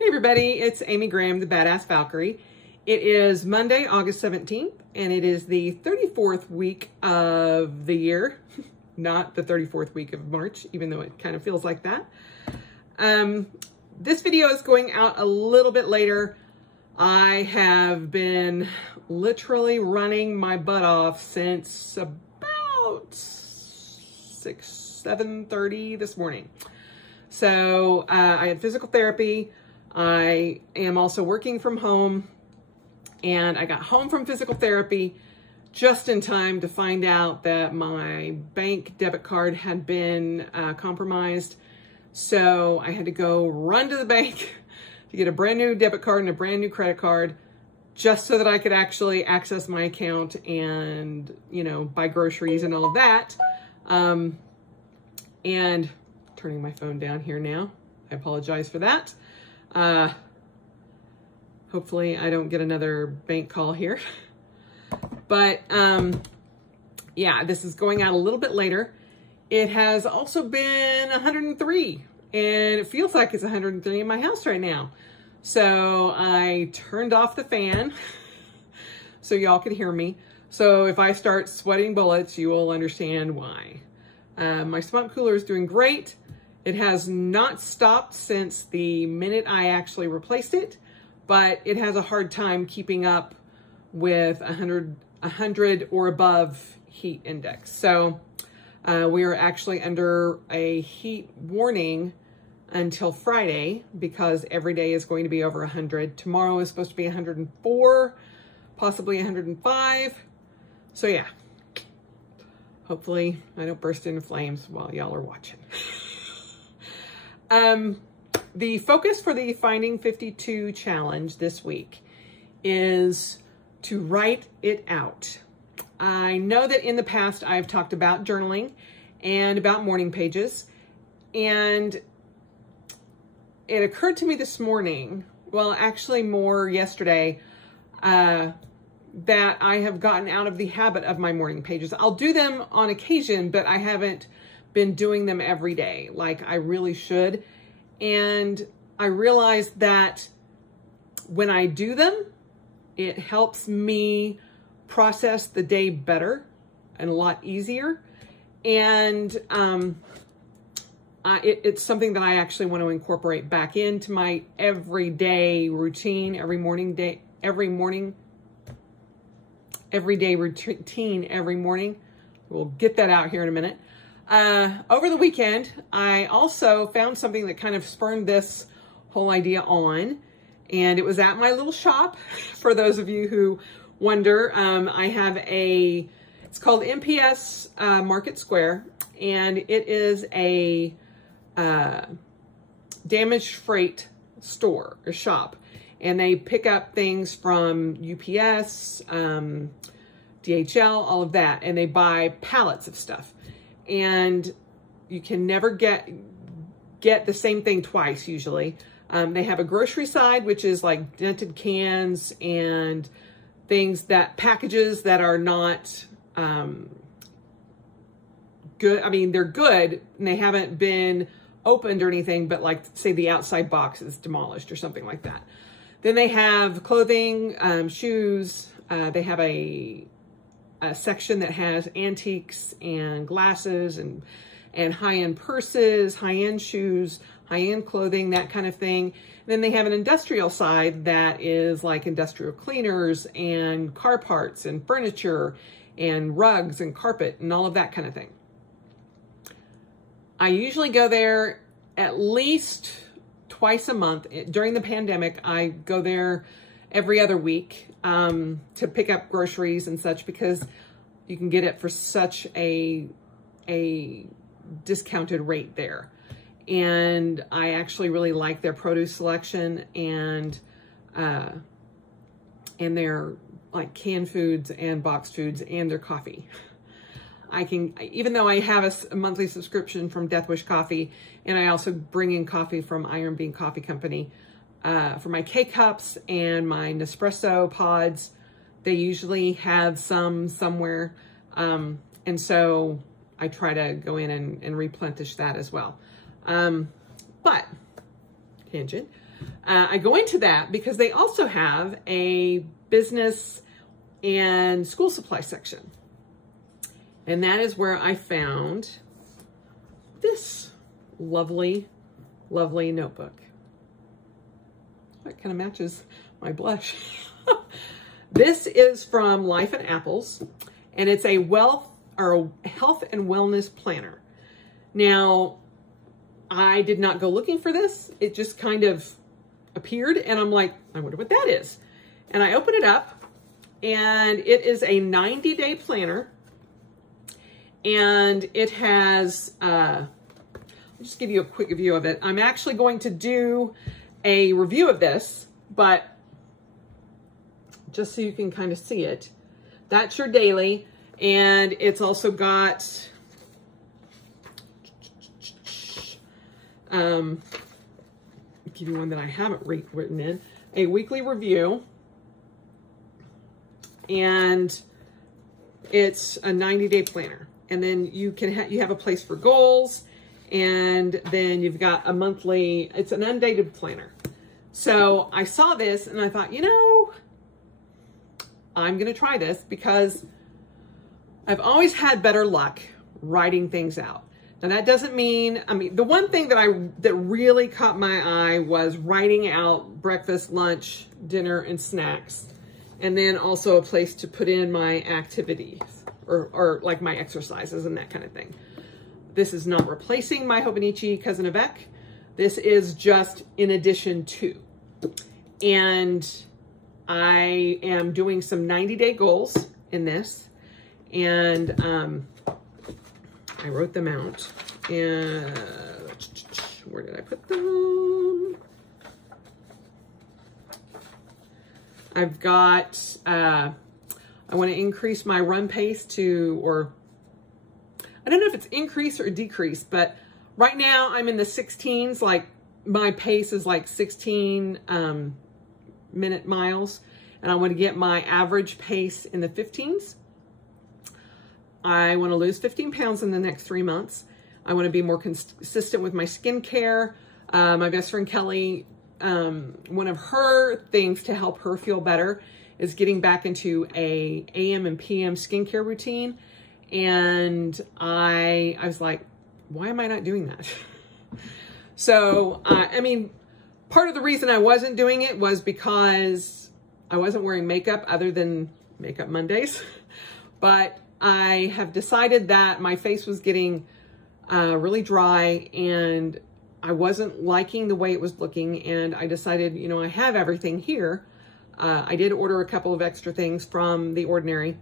Hey everybody, it's Amy Graham, the Badass Valkyrie. It is Monday, August 17th, and it is the 34th week of the year, not the 34th week of March, even though it kind of feels like that. This video is going out a little bit later. I have been literally running my butt off since about 7:30 this morning. So I had physical therapy. I am also working from home, and I got home from physical therapy just in time to find out that my bank debit card had been compromised. So I had to go run to the bank to get a brand new debit card and a brand new credit card just so that I could actually access my account and, you know, buy groceries and all of that. And turning my phone down here now. I apologize for that. Hopefully I don't get another bank call here. But yeah, this is going out a little bit later. It has also been 103, and it feels like it's 103 in my house right now. So I turned off the fan so y'all could hear me. So if I start sweating bullets, you will understand why. My smoke cooler is doing great. It has not stopped since the minute I actually replaced it, but it has a hard time keeping up with 100 or above heat index. So we are actually under a heat warning until Friday because every day is going to be over 100. Tomorrow is supposed to be 104, possibly 105. So yeah, hopefully I don't burst into flames while y'all are watching. The focus for the Finding 52 challenge this week is to write it out. I know that in the past I've talked about journaling and about morning pages, and it occurred to me this morning, well, actually more yesterday, that I have gotten out of the habit of my morning pages. I'll do them on occasion, but I haven't been doing them every day like I really should. And I realized that when I do them, it helps me process the day better and a lot easier. And it's something that I actually want to incorporate back into my everyday routine, everyday routine every morning. We'll get that out here in a minute. Over the weekend, I also found something that kind of spurred this whole idea on, and it was at my little shop. For those of you who wonder, I have it's called MPS Market Square, and it is a damaged freight store or shop, and they pick up things from UPS, DHL, all of that, and they buy pallets of stuff. And you can never get the same thing twice usually. They have a grocery side, which is like dented cans and packages that are not good. I mean, they're good and they haven't been opened or anything, but like say the outside box is demolished or something like that. Then they have clothing, shoes. They have a section that has antiques and glasses and high-end purses, high-end shoes, high-end clothing, that kind of thing. And then they have an industrial side that is like industrial cleaners and car parts and furniture and rugs and carpet and all of that kind of thing. I usually go there at least twice a month. During the pandemic, I go there every other week to pick up groceries and such because you can get it for such a discounted rate there. And I actually really like their produce selection and their like canned foods and boxed foods and their coffee. Even though I have a monthly subscription from Death Wish Coffee, and I also bring in coffee from Iron Bean Coffee Company, for my K-Cups and my Nespresso pods, they usually have some somewhere. And so I try to go in and replenish that as well. But tangent. I go into that because they also have a business and school supply section. And that is where I found this lovely, lovely notebook. That kind of matches my blush. This is from Life and Apples, and it's a health and wellness planner. Now, I did not go looking for this. It just kind of appeared, and I'm like, I wonder what that is. And I open it up, and it is a 90-day planner. And it has, I'll just give you a quick view of it. I'm actually going to do a review of this, but just so you can kind of see it, that's your daily. And it's also got, I'll give you one that I haven't written in, a weekly review. And it's a 90-day planner. And then you can you have a place for goals, and then you've got a monthly, it's an undated planner. So I saw this and I thought, you know, I'm going to try this because I've always had better luck writing things out. Now that doesn't mean, I mean, the one thing that really caught my eye was writing out breakfast, lunch, dinner, and snacks. And then also a place to put in my activities. Or like my exercises and that kind of thing. This is not replacing my Hobonichi Cousin Avec. This is just in addition to. And I am doing some 90-day goals in this. And I wrote them out. And where did I put them? I've got... I want to increase my run pace to, or I don't know if it's increase or decrease, but right now I'm in the 16s, like my pace is like 16 minute miles, and I want to get my average pace in the 15s. I want to lose 15 pounds in the next 3 months. I want to be more consistent with my skincare. My best friend Kelly, one of her things to help her feel better is getting back into a AM and PM skincare routine. And I was like, why am I not doing that? So, I mean, part of the reason I wasn't doing it was because I wasn't wearing makeup other than Makeup Mondays. But I have decided that my face was getting really dry and I wasn't liking the way it was looking. And I decided, you know, I have everything here. I did order a couple of extra things from The Ordinary,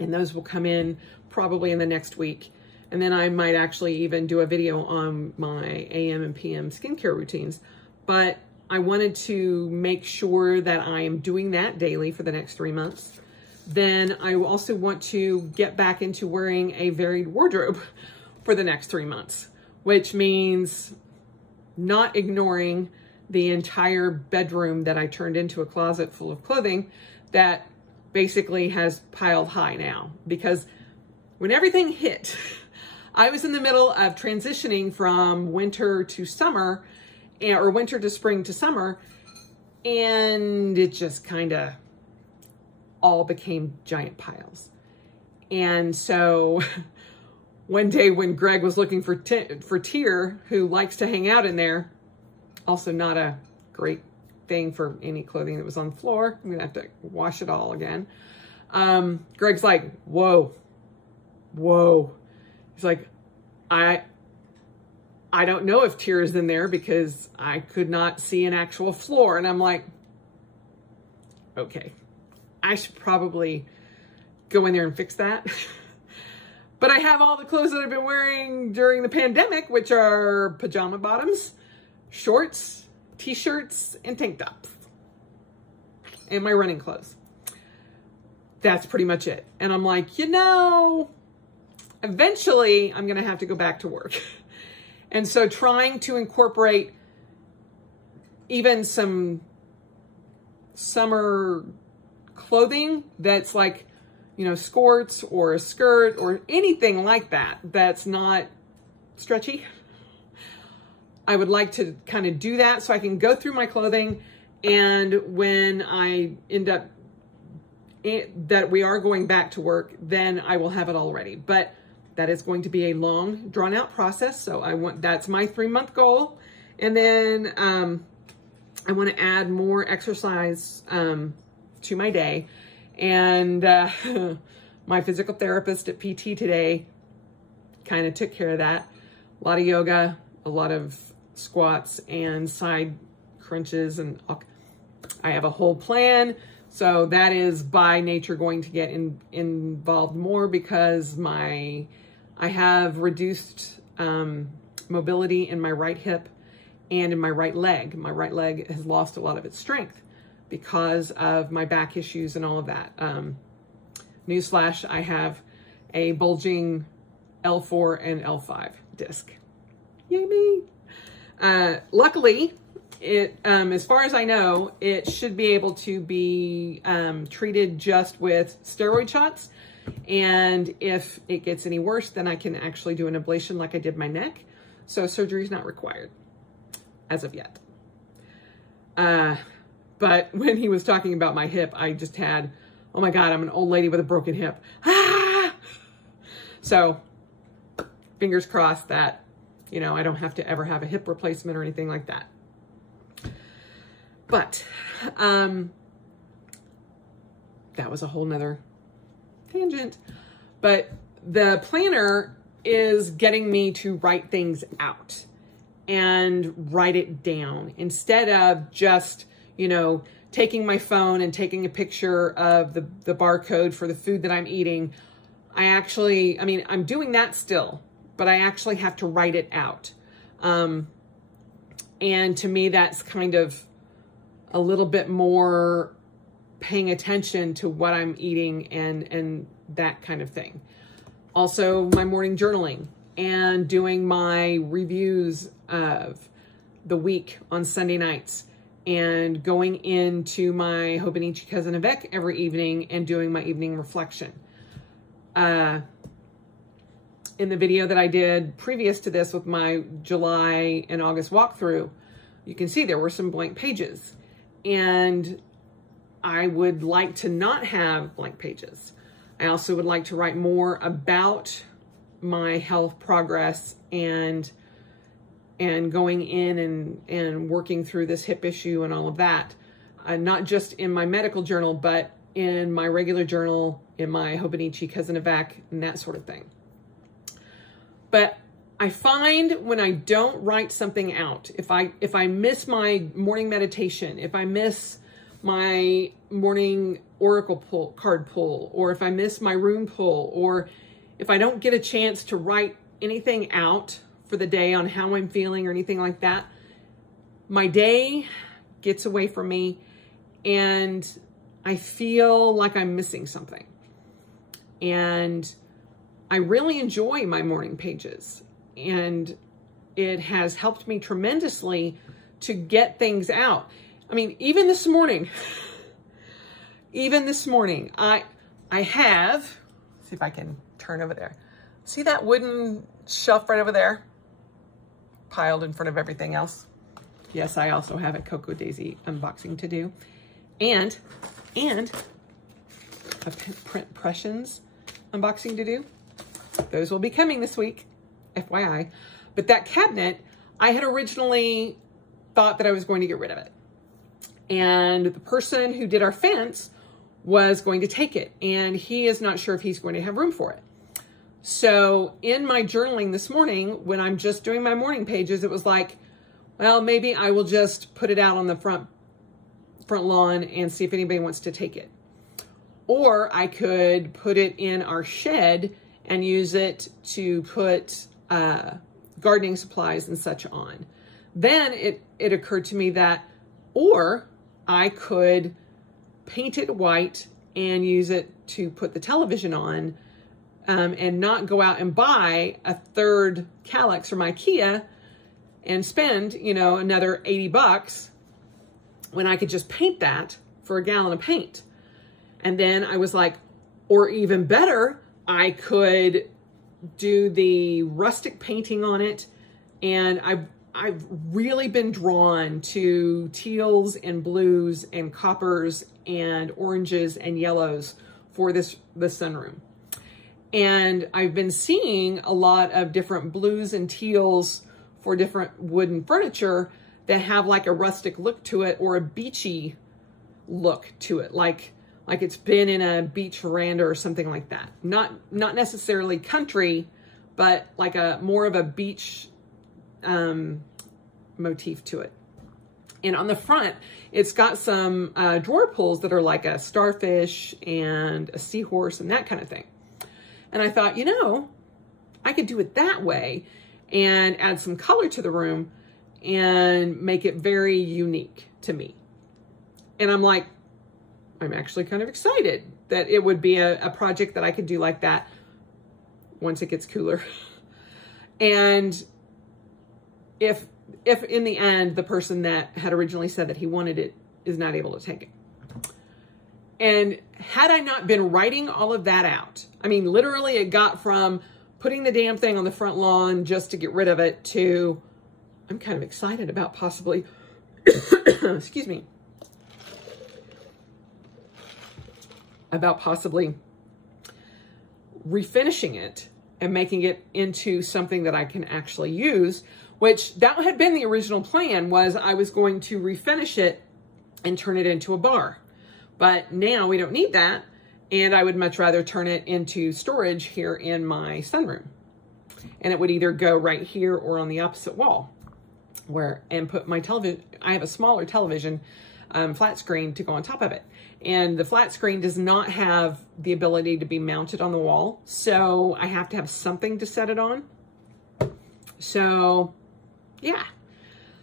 and those will come in probably in the next week. And then I might actually even do a video on my AM and PM skincare routines. But I wanted to make sure that I am doing that daily for the next 3 months. Then I also want to get back into wearing a varied wardrobe for the next 3 months, which means not ignoring the entire bedroom that I turned into a closet full of clothing that basically has piled high now. Because when everything hit, I was in the middle of transitioning from winter to summer, or winter to spring to summer, and it just kind of all became giant piles. And so one day when Greg was looking for Tyr, who likes to hang out in there, also not a great thing for any clothing that was on the floor. I'm gonna have to wash it all again. Greg's like, whoa. He's like, I don't know if Tyr is in there because I could not see an actual floor. And I'm like, okay, I should probably go in there and fix that. But I have all the clothes that I've been wearing during the pandemic, which are pajama bottoms, shorts, t-shirts, and tank tops, and my running clothes. That's pretty much it. And I'm like, you know, eventually I'm going to have to go back to work. And so trying to incorporate even some summer clothing that's like, you know, skirts or a skirt or anything like that that's not stretchy. I would like to kind of do that so I can go through my clothing, and when I end up that we are going back to work, then I will have it all ready. But that is going to be a long, drawn out process. So that's my 3-month goal. And then I want to add more exercise to my day. And my physical therapist at PT today kind of took care of that. A lot of yoga, a lot of squats and side crunches, and I have a whole plan. So that is by nature going to get involved more, because I have reduced mobility in my right hip and in my right leg. My right leg has lost a lot of its strength because of my back issues and all of that. Newsflash, I have a bulging L4 and L5 disc. Yay me! Luckily, as far as I know, it should be able to be treated just with steroid shots. And if it gets any worse, then I can actually do an ablation like I did my neck. So surgery is not required as of yet. But when he was talking about my hip, I just had, oh my God, I'm an old lady with a broken hip. Ah! So fingers crossed that, you know, I don't have to ever have a hip replacement or anything like that. But that was a whole nother tangent. But the planner is getting me to write things out and write it down instead of just, you know, taking my phone and taking a picture of the barcode for the food that I'm eating. I mean, I'm doing that still, but I actually have to write it out. And to me, that's kind of a little bit more paying attention to what I'm eating and that kind of thing. Also, my morning journaling and doing my reviews of the week on Sunday nights, and going into my Hobonichi Cousin Avec every evening and doing my evening reflection. In the video that I did previous to this with my July and August walkthrough, you can see there were some blank pages. And I would like to not have blank pages. I also would like to write more about my health progress and going in and working through this hip issue and all of that. Not just in my medical journal, but in my regular journal, in my Hobonichi Cousin Avec, and that sort of thing. But I find when I don't write something out, if I miss my morning meditation, if I miss my morning oracle card pull, or if I miss my rune pull, or if I don't get a chance to write anything out for the day on how I'm feeling or anything like that, my day gets away from me and I feel like I'm missing something. And I really enjoy my morning pages, and it has helped me tremendously to get things out. I mean, even this morning, I have, see if I can turn over there. See that wooden shelf right over there? Piled in front of everything else. Yes, I also have a Cocoa Daisy unboxing to do. And a Print Impressions unboxing to do. Those will be coming this week, FYI. But that cabinet, I had originally thought that I was going to get rid of it. And the person who did our fence was going to take it, and he is not sure if he's going to have room for it. So in my journaling this morning, when I'm just doing my morning pages, it was like, well, maybe I will just put it out on the front lawn and see if anybody wants to take it. Or I could put it in our shed and use it to put gardening supplies and such on. Then it occurred to me that, or I could paint it white and use it to put the television on, and not go out and buy a third Calyx from IKEA and spend, you know, another 80 bucks when I could just paint that for a gallon of paint. And then I was like, or even better, I could do the rustic painting on it. And I've really been drawn to teals and blues and coppers and oranges and yellows for the sunroom. And I've been seeing a lot of different blues and teals for different wooden furniture that have like a rustic look to it or a beachy look to it, like it's been in a beach veranda or something like that. Not necessarily country, but like a more of a beach motif to it. And on the front, it's got some drawer pulls that are like a starfish and a seahorse and that kind of thing. And I thought, you know, I could do it that way and add some color to the room and make it very unique to me. And I'm like, I'm actually kind of excited that it would be a project that I could do like that once it gets cooler. And if in the end, the person that had originally said that he wanted it is not able to take it. And had I not been writing all of that out, I mean, literally it got from putting the damn thing on the front lawn just to get rid of it to I'm kind of excited about possibly, excuse me, about possibly refinishing it and making it into something that I can actually use, which that had been the original plan, was I was going to refinish it and turn it into a bar. But now we don't need that. And I would much rather turn it into storage here in my sunroom. And it would either go right here or on the opposite wall and put my television. I have a smaller television, flat screen to go on top of it. And the flat screen does not have the ability to be mounted on the wall. So I have to have something to set it on. So yeah.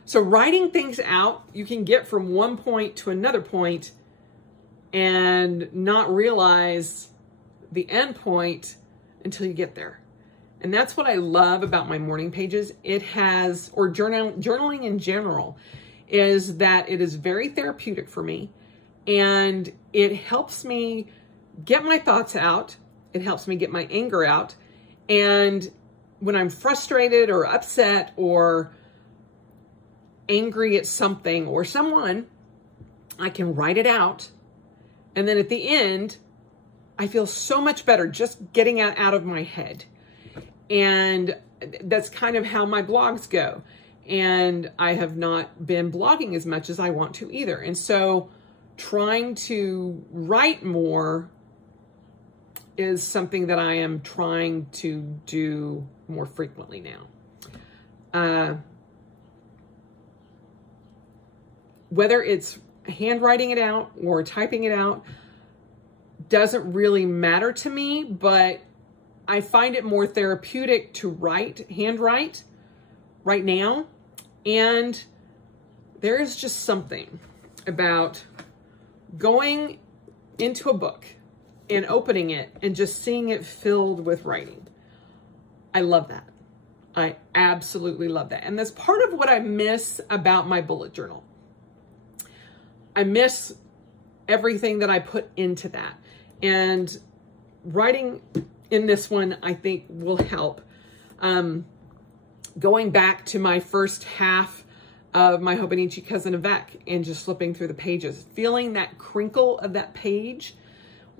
So writing things out, you can get from one point to another point and not realize the end point until you get there. And that's what I love about my morning pages. It has, or journaling in general, is that it is very therapeutic for me. And it helps me get my thoughts out. It helps me get my anger out. And when I'm frustrated or upset or angry at something or someone, I can write it out. And then at the end, I feel so much better just getting it out of my head. And that's kind of how my blogs go. And I have not been blogging as much as I want to either. And so trying to write more is something that I am trying to do more frequently now. Whether it's handwriting it out or typing it out doesn't really matter to me, but I find it more therapeutic to handwrite right now. And there is just something about going into a book and opening it and just seeing it filled with writing. I love that. I absolutely love that. And that's part of what I miss about my bullet journal. I miss everything that I put into that. And writing in this one, I think, will help. Going back to my first half of my Hobonichi Cousin Avec and just flipping through the pages, feeling that crinkle of that page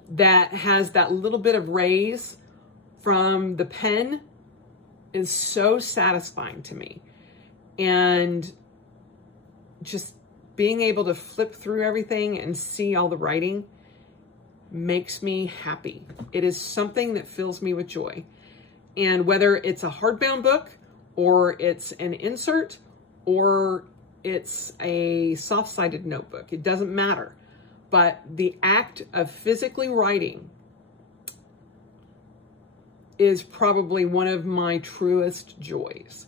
that has that little bit of raise from the pen is so satisfying to me. And just being able to flip through everything and see all the writing makes me happy. It is something that fills me with joy. And whether it's a hardbound book or it's an insert or it's a soft-sided notebook, it doesn't matter. But the act of physically writing is probably one of my truest joys.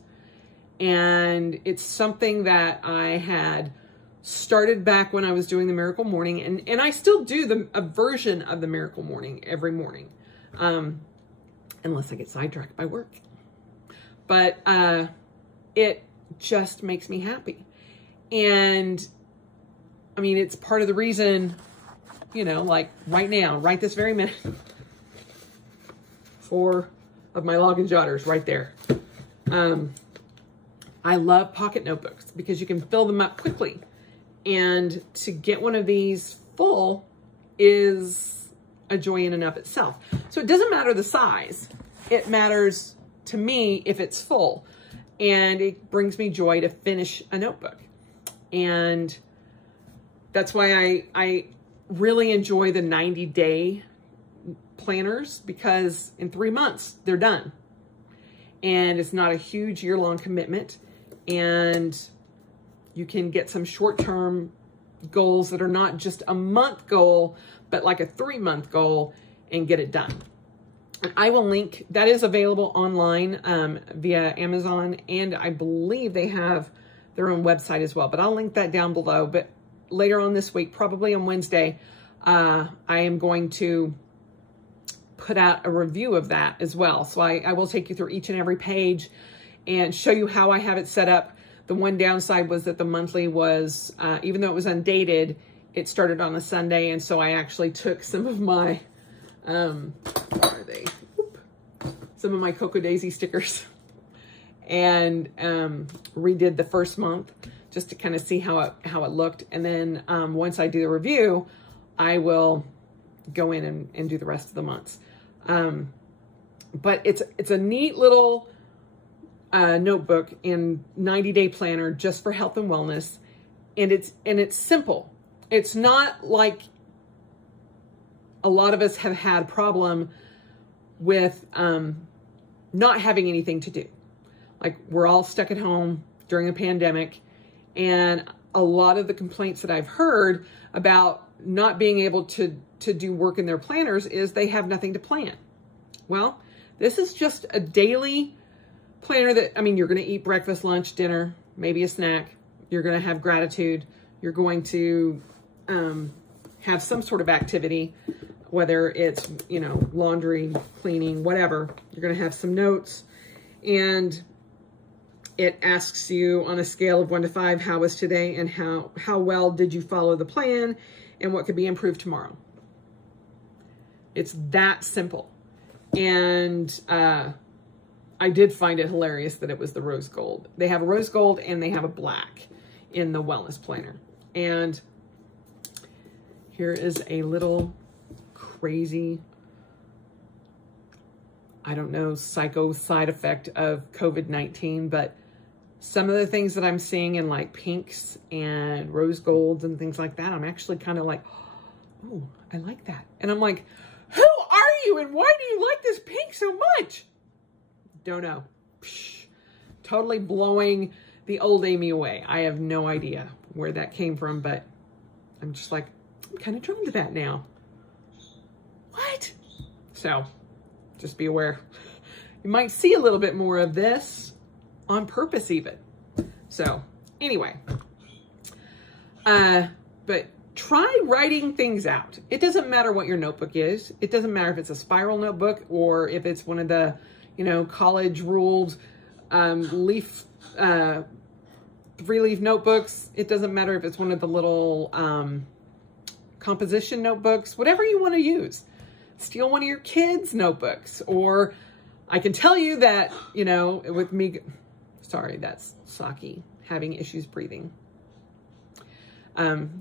And it's something that I had started back when I was doing the Miracle Morning, and I still do a version of the Miracle Morning every morning, unless I get sidetracked by work. But it just makes me happy. And I mean, it's part of the reason, you know, like right now, right this very minute, 4 of my log and jotters right there. I love pocket notebooks because you can fill them up quickly. And to get one of these full is a joy in and of itself. So it doesn't matter the size. It matters to me if it's full. And it brings me joy to finish a notebook. And that's why I really enjoy the 90-day planners, because in 3 months, they're done. And it's not a huge year-long commitment. And you can get some short-term goals that are not just a month goal, but like a 3-month goal, and get it done. I will link, that is available online via Amazon, and I believe they have their own website as well, but I'll link that down below. But later on this week, probably on Wednesday, I am going to put out a review of that as well. So I will take you through each and every page and show you how I have it set up. The one downside was that the monthly was, even though it was undated, it started on a Sunday. And so I actually took some of my, what are they? Some of my Cocoa Daisy stickers and redid the first month just to kind of see how it looked. And then once I do the review, I will go in and do the rest of the months. But it's a neat little notebook and 90-day planner just for health and wellness. And it's simple. It's not like a lot of us have had problem with not having anything to do. Like, we're all stuck at home during a pandemic, and a lot of the complaints that I've heard about not being able to do work in their planners is they have nothing to plan. Well, this is just a daily planner that, I mean, you're going to eat breakfast, lunch, dinner, maybe a snack. You're going to have gratitude. You're going to have some sort of activity, whether it's, you know, laundry, cleaning, whatever. You're going to have some notes, and it asks you on a scale of 1 to 5, how was today, and how well did you follow the plan, and what could be improved tomorrow. It's that simple. And I did find it hilarious that it was the rose gold. They have a rose gold and they have a black in the wellness planner. And here is a little crazy, I don't know, psycho side effect of COVID-19, but some of the things that I'm seeing in like pinks and rose golds and things like that, I'm actually kind of like, oh, I like that. And I'm like, who are you and why do you like this pink so much? Don't know. Psh, totally blowing the old Amy away. I have no idea where that came from, but I'm just like, I'm kind of drawn to that now. What? So just be aware. You might see a little bit more of this on purpose even. So anyway, but try writing things out. It doesn't matter what your notebook is. It doesn't matter if it's a spiral notebook or if it's one of the, you know, college ruled leaf, 3-leaf notebooks. It doesn't matter if it's one of the little composition notebooks, whatever you want to use. Steal one of your kids' notebooks, or I can tell you that, you know, with me, sorry, that's Saki having issues breathing.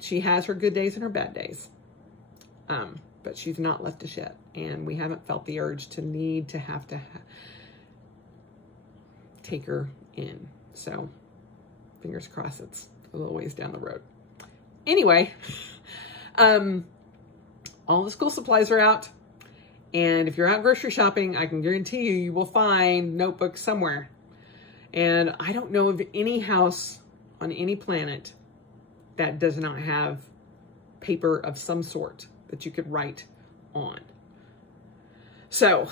She has her good days and her bad days, but she's not left us yet, and we haven't felt the urge to need to have to take her in. So fingers crossed, it's a little ways down the road. Anyway, all the school supplies are out. And if you're out grocery shopping, I can guarantee you will find notebooks somewhere. And I don't know of any house on any planet that does not have paper of some sort that you could write on. So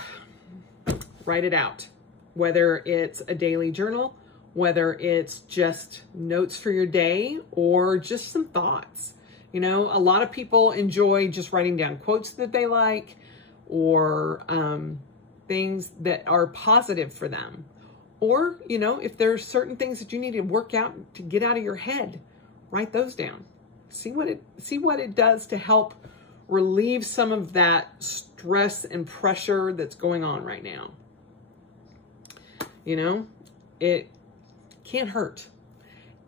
write it out, whether it's a daily journal, whether it's just notes for your day, or just some thoughts. You know, a lot of people enjoy just writing down quotes that they like, or things that are positive for them. Or, you know, if there's certain things that you need to work out to get out of your head, write those down. See what it does to help relieve some of that stress and pressure that's going on right now. You know, it can't hurt.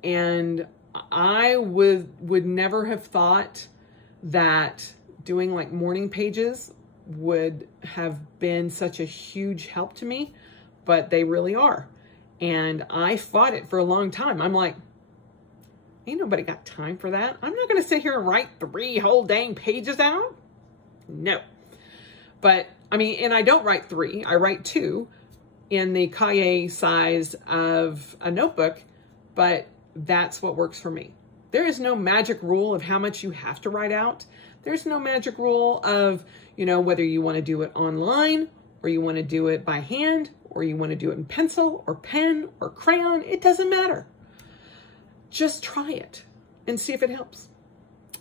And I would never have thought that doing like morning pages would have been such a huge help to me, but they really are. And I fought it for a long time. I'm like, ain't nobody got time for that. I'm not going to sit here and write 3 whole dang pages out. No. But I mean, and I don't write 3, I write 2 in the cahier size of a notebook, but that's what works for me. There is no magic rule of how much you have to write out. There's no magic rule of, you know, whether you want to do it online or you want to do it by hand or you want to do it in pencil or pen or crayon. It doesn't matter. Just try it and see if it helps.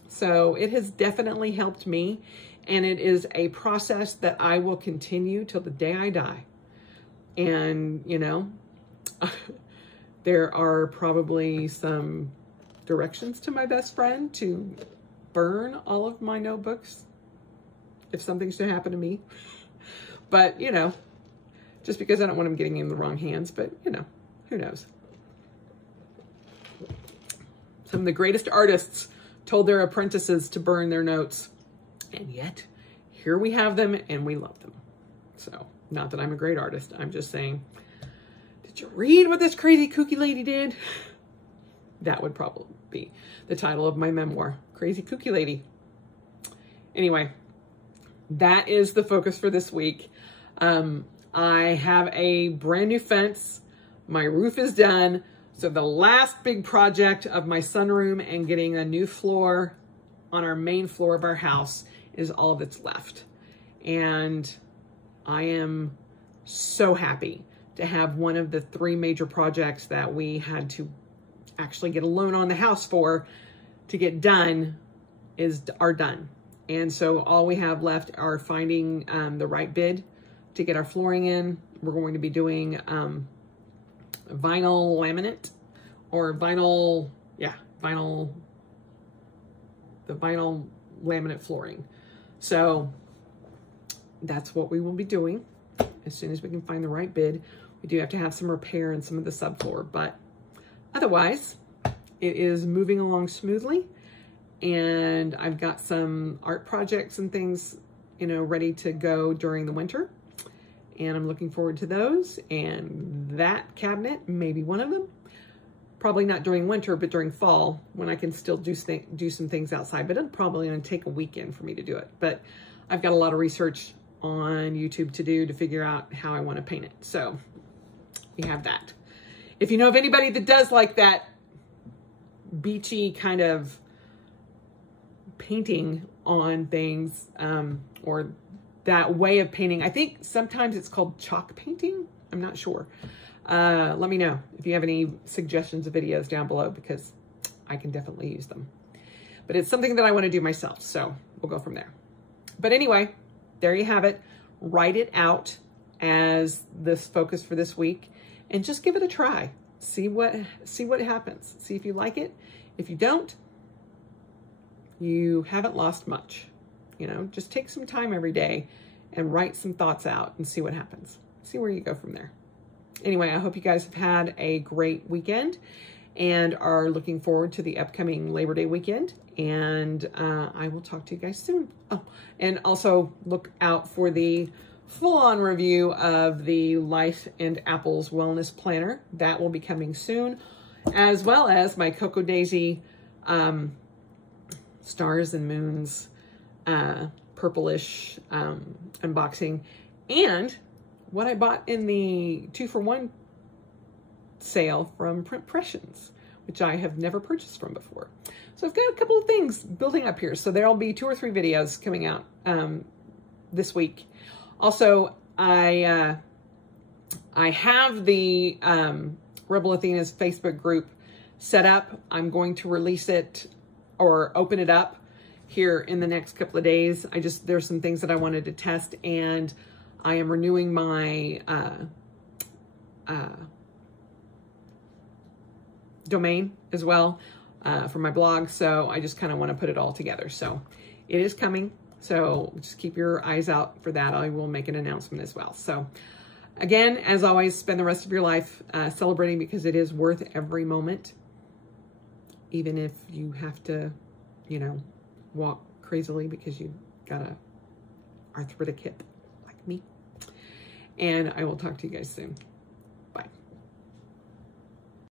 So it has definitely helped me, and it is a process that I will continue till the day I die. And, you know, there are probably some directions to my best friend to burn all of my notebooks if something should happen to me. But, you know, just because I don't want them getting in the wrong hands, but, you know, who knows? Some of the greatest artists told their apprentices to burn their notes, and yet here we have them and we love them. So, not that I'm a great artist, I'm just saying, did you read what this crazy kooky lady did? That would probably be the title of my memoir, Crazy Kooky Lady. Anyway, that is the focus for this week. I have a brand new fence. My roof is done. So the last big project of my sunroom and getting a new floor on our main floor of our house is all that's left. And I am so happy to have one of the 3 major projects that we had to actually get a loan on the house for to get done are done. And so all we have left are finding the right bid to get our flooring in. We're going to be doing vinyl laminate or vinyl laminate flooring. So that's what we will be doing as soon as we can find the right bid. We do have to have some repair in some of the subfloor, but otherwise it is moving along smoothly. And I've got some art projects and things, you know, ready to go during the winter. And I'm looking forward to those. And that cabinet may be one of them. Probably not during winter, but during fall when I can still do some things outside. But it's probably going to take a weekend for me to do it. But I've got a lot of research on YouTube to do to figure out how I want to paint it. So you have that. If you know of anybody that does like that beachy kind of painting on things, or that way of painting. I think sometimes it's called chalk painting. I'm not sure. Let me know if you have any suggestions of videos down below, because I can definitely use them. But it's something that I want to do myself, so we'll go from there. But anyway, there you have it. Write it out as this focus for this week and just give it a try. See what happens. See if you like it. If you don't, you haven't lost much. You know, just take some time every day and write some thoughts out and see what happens. See where you go from there. Anyway, I hope you guys have had a great weekend and are looking forward to the upcoming Labor Day weekend. And I will talk to you guys soon. Oh, and also look out for the full-on review of the Life and Apples Wellness Planner. That will be coming soon, as well as my Cocoa Daisy Stars and Moons purplish unboxing, and what I bought in the 2-for-1 sale from Printpressions, which I have never purchased from before. So I've got a couple of things building up here. So there'll be 2 or 3 videos coming out this week. Also, I have the Rebel Athena's Facebook group set up. I'm going to release it or open it up here in the next couple of days. There's some things that I wanted to test, and I am renewing my domain as well for my blog. So I just kind of want to put it all together. So it is coming. So just keep your eyes out for that. I will make an announcement as well. So Again, as always, spend the rest of your life celebrating, because it is worth every moment. Even if you have to, you know, walk crazily because you got a arthritic hip like me. And I will talk to you guys soon.